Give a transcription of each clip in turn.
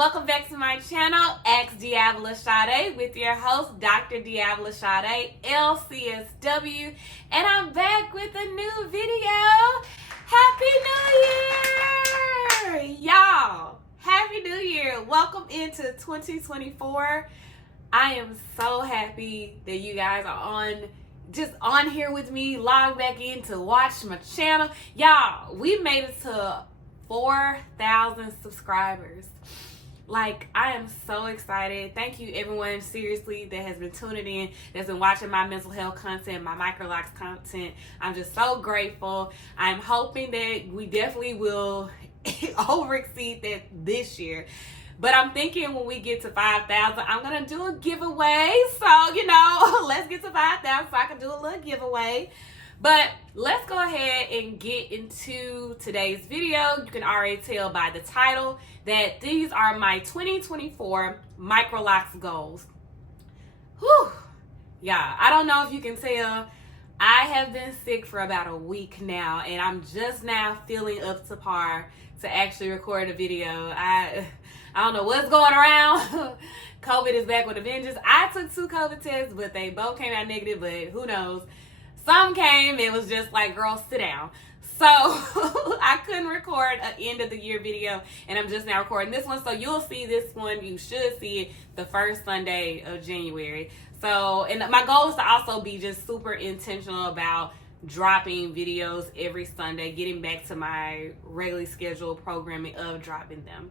welcome back to my channel, Ask DeAvila Sadé, with your host, Dr. DeAvila Sadé, LCSW, and I'm back with a new video. Happy New Year! Y'all, Happy New Year. Welcome into 2024. I am so happy that you guys are on here with me, log back in to watch my channel. Y'all, we made it to 4,000 subscribers. Like, I am so excited. Thank you everyone, seriously, that has been tuning in, that's been watching my mental health content, my Microlocs content. I'm just so grateful. I'm hoping that we definitely will over-exceed that this year. But I'm thinking when we get to 5,000, I'm going to do a giveaway. So, let's get to 5,000 so I can do a little giveaway. But let's go ahead and get into today's video. You can already tell by the title that these are my 2024 Microlocs goals. Whew. Yeah, I don't know if you can tell. I have been sick for about a week now, and I'm just now feeling up to par to actually record a video. I don't know what's going around. COVID is back with a vengeance. I took 2 COVID tests, but they both came out negative, but who knows? Some came, it was just like, girl, sit down. So I couldn't record an end of the year video, and I'm just now recording this one. So you'll see this one, you should see it the first Sunday of January. So, and my goal is to also be just super intentional about dropping videos every Sunday, getting back to my regularly scheduled programming of dropping them.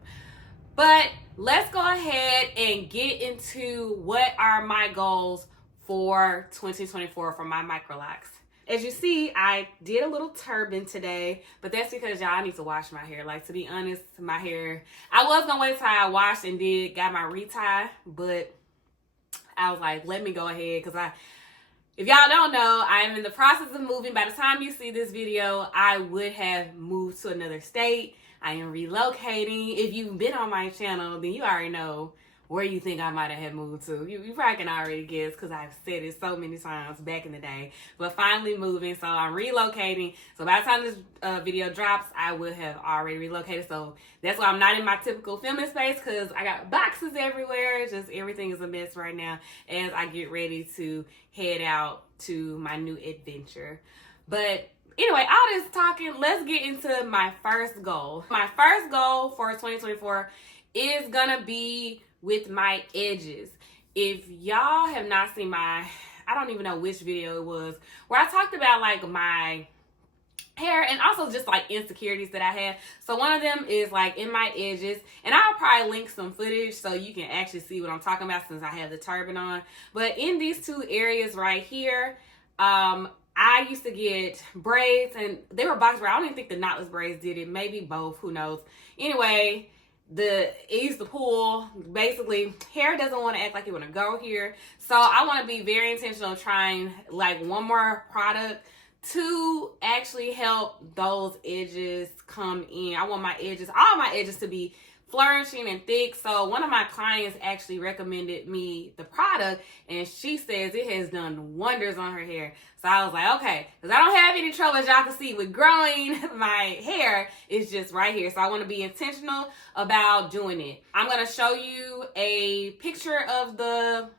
But let's go ahead and get into what are my goals for 2024 for my Microlocs. As you see, I did a little turban today, but that's because y'all, I need to wash my hair. Like, to be honest, my hair, I was gonna wait till I washed and got my retie, but I was like, let me go ahead, because if y'all don't know, I am in the process of moving. By the time you see this video, I would have moved to another state. I am relocating. If you've been on my channel, then you already know where you think I might have moved to. You probably can already guess, because I've said it so many times back in the day. But finally moving, so I'm relocating. So by the time this video drops, I will have already relocated. So that's why I'm not in my typical filming space, because I got boxes everywhere. Just everything is a mess right now as I get ready to head out to my new adventure. But anyway, all this talking, let's get into my first goal. My first goal for 2024 is gonna be with my edges. If y'all have not seen I don't even know which video it was, where I talked about like my hair and also just like insecurities that I have. So one of them is like in my edges, and I'll probably link some footage so you can actually see what I'm talking about since I have the turban on. But in these 2 areas right here, I used to get braids, and they were box braids. I don't even think the knotless braids did it. Maybe both, who knows. Anyway, it used to pull. Basically, hair doesn't want to act like it want to go here. So I want to be very intentional trying like one more product to actually help those edges come in. I want my edges, all my edges, to be flourishing and thick. So one of my clients actually recommended me the product, and she says it has done wonders on her hair. So I was like, okay, because I don't have any trouble, as y'all can see, with growing my hair. It's just right here. So I want to be intentional about doing it. I'm going to show you a picture of the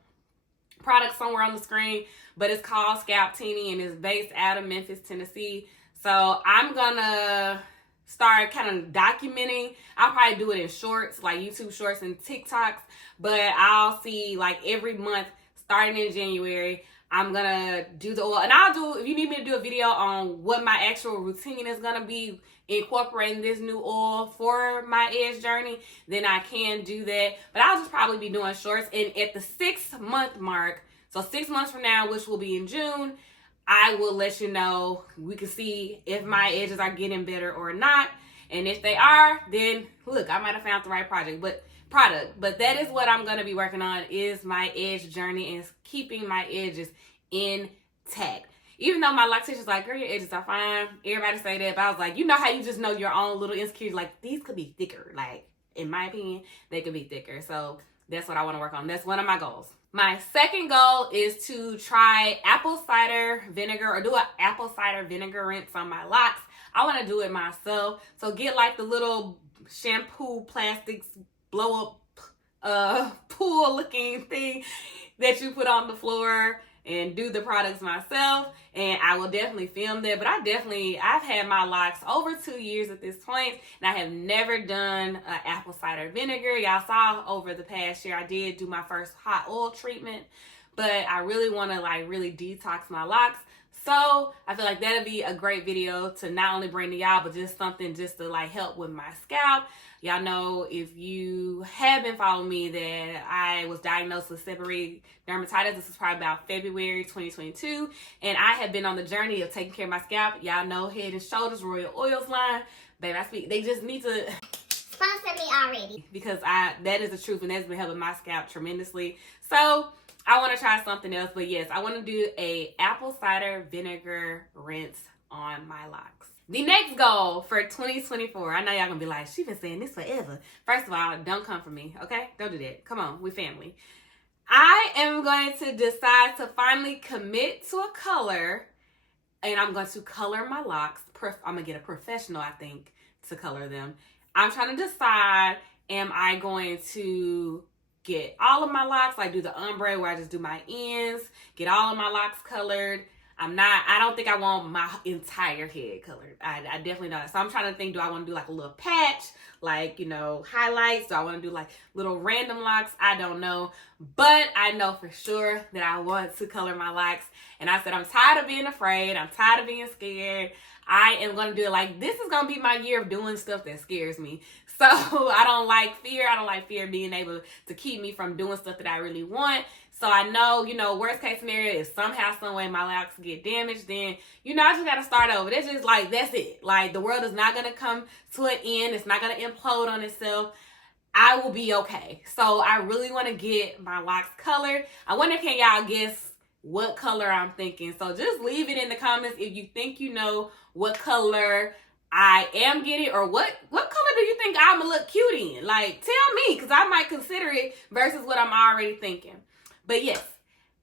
product somewhere on the screen, but it's called Scalp Teeny, and it's based out of Memphis, Tennessee. So I'm going to start kind of documenting. I'll probably do it in shorts, like YouTube shorts and TikToks, but I'll see like every month starting in January, I'm gonna do the oil. And I'll do, if you need me to do a video on what my actual routine is gonna be incorporating this new oil for my edge journey, then I can do that. But I'll just probably be doing shorts. And at the 6-month mark, so 6 months from now, which will be in June, I will let you know. We can see if my edges are getting better or not. And if they are, then look, I might have found the right product. But that is what I'm going to be working on, is my edge journey and keeping my edges intact. Even though my loctician's like, girl, your edges are fine. Everybody say that. But I was like, you know how you just know your own little insecurities? Like, these could be thicker. Like, in my opinion, they could be thicker. So that's what I want to work on. That's one of my goals. My second goal is to try apple cider vinegar, or do an apple cider vinegar rinse on my locks. I want to do it myself. So get like the little shampoo plastics blow up pool looking thing that you put on the floor and do the products myself, and I will definitely film that. But I've had my locks over 2 years at this point, and I have never done apple cider vinegar. Y'all saw over the past year I did do my first hot oil treatment, but I really want to like really detox my locks. So I feel like that'd be a great video to not only bring to y'all, but just something just to like help with my scalp. Y'all know, if you have been following me, that I was diagnosed with seborrheic dermatitis. This is probably about February 2022. And I have been on the journey of taking care of my scalp. Y'all know Head and Shoulders Royal Oils line. Baby, they just need to sponsor me already. Because that is the truth, and that's been helping my scalp tremendously. So I want to try something else. But yes, I want to do a apple cider vinegar rinse on my locks. The next goal for 2024, I know y'all gonna be like, she been saying this forever. First of all, don't come for me, okay? Don't do that. Come on, we family. I am going to decide to finally commit to a color, and I'm going to color my locks. I'm gonna get a professional, I think, to color them. I'm trying to decide, am I going to get all of my locks, like do the ombre where I just do my ends, get all of my locks colored? I don't think I want my entire head colored. I definitely don't. So I'm trying to think, do I want to do like a little patch, like, you know, highlights? Do I want to do like little random locks? I don't know. But I know for sure that I want to color my locks. And I said, I'm tired of being afraid. I'm tired of being scared. I am going to do it. Like, this is going to be my year of doing stuff that scares me. So I don't like fear. I don't like fear being able to keep me from doing stuff that I really want. So I know, you know, worst case scenario is somehow, some way my locks get damaged. Then, you know, I just got to start over. That's just like, that's it. Like, the world is not going to come to an end. It's not going to implode on itself. I will be okay. So I really want to get my locks colored. I wonder, can y'all guess what color I'm thinking? So just leave it in the comments if you think you know what color I am getting, or what color do you think I'm gonna look cute in? Like, tell me, because I might consider it versus what I'm already thinking. But yes,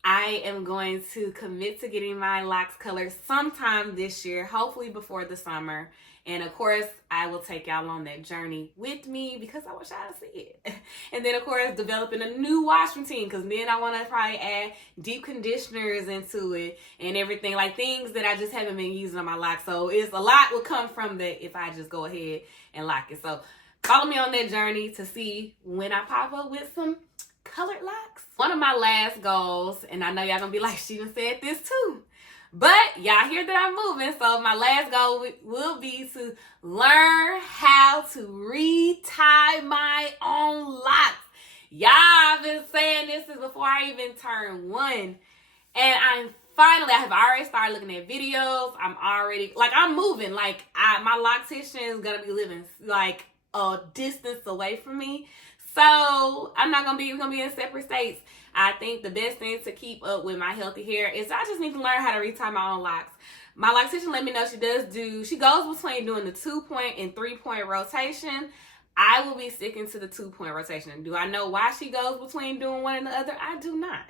I am going to commit to getting my locks colored sometime this year, hopefully before the summer. And of course, I will take y'all on that journey with me because I want y'all to see it. And then of course, developing a new wash routine, because then I want to probably add deep conditioners into it and everything, like things that I just haven't been using on my locks. So it's a lot will come from that if I just go ahead and lock it. So follow me on that journey to see when I pop up with some colored locks. One of my last goals, and I know y'all gonna be like, she done said this too, but y'all hear that I'm moving. So my last goal will be to learn how to retie my own locks. Y'all, I've been saying this since before I even turned 1. And I have already started looking at videos. I'm moving. Like, my loctician is gonna be living like a distance away from me. So I'm not gonna be in separate states. I think the best thing to keep up with my healthy hair is I just need to learn how to retie my own locks. My loctician let me know she goes between doing the 2-point and 3-point rotation. I will be sticking to the 2-point rotation. Do I know why she goes between doing one and the other? I do not.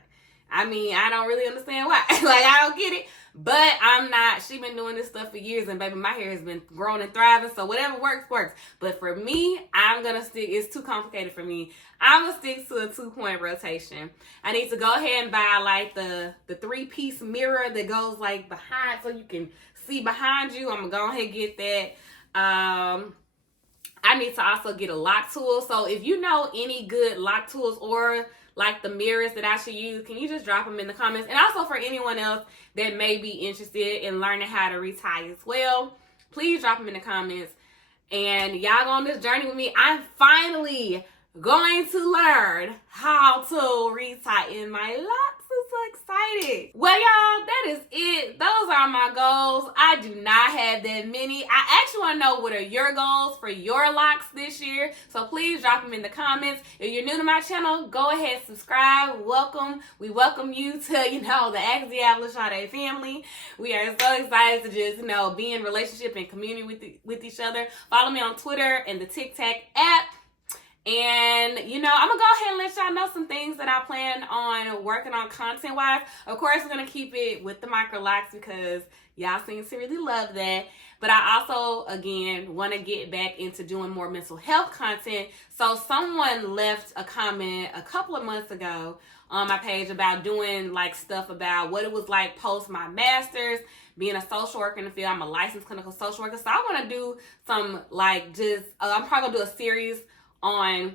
I mean, I don't really understand why. Like, I don't get it. But I'm not. She been doing this stuff for years, and baby, my hair has been growing and thriving. So whatever works, works. But for me, I'm gonna stick. It's too complicated for me. I'm gonna stick to a 2-point rotation. I need to go ahead and buy like the 3-piece mirror that goes like behind, so you can see behind you. I'm gonna go ahead and get that. I need to also get a lock tool. So if you know any good lock tools or like the mirrors that I should use, can you just drop them in the comments? And also for anyone else that may be interested in learning how to retie as well, please drop them in the comments. And y'all go on this journey with me. I'm finally going to learn how to retie in my locks. I'm so excited. Well, y'all, that is it. Those are my goals. I do not have that many. I actually want to know, what are your goals for your locks this year? So please drop them in the comments. If you're new to my channel, go ahead, subscribe. Welcome. We welcome you to, the DeAvila Sadé family. We are so excited to just, be in relationship and community with each other. Follow me on Twitter and the TikTok app. And And, you know, I'm going to go ahead and let y'all know some things that I plan on working on content-wise. Of course, we're going to keep it with the Microlocs because y'all seem to really love that. But I also, again, want to get back into doing more mental health content. So someone left a comment a couple of months ago on my page about doing like stuff about what it was like post my master's, being a social worker in the field. I'm a licensed clinical social worker. So I want to do some like I'm probably going to do a series on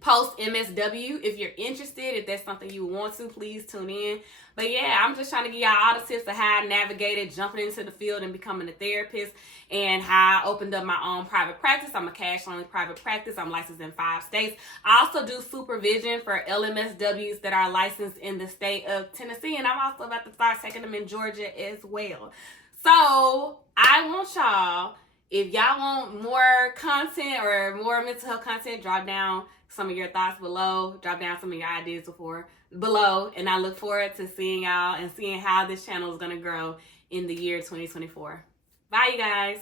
post MSW. If you're interested, if that's something you want to, please tune in. But yeah, I'm just trying to give y'all all the tips of how I navigated jumping into the field and becoming a therapist, and how I opened up my own private practice. I'm a cash-only private practice. I'm licensed in 5 states. I also do supervision for LMSWs that are licensed in the state of Tennessee, and I'm also about to start taking them in Georgia as well. So I want y'all, if y'all want more content or more mental health content, drop down some of your thoughts below. Drop down some of your ideas below. And I look forward to seeing y'all and seeing how this channel is going to grow in the year 2024. Bye, you guys.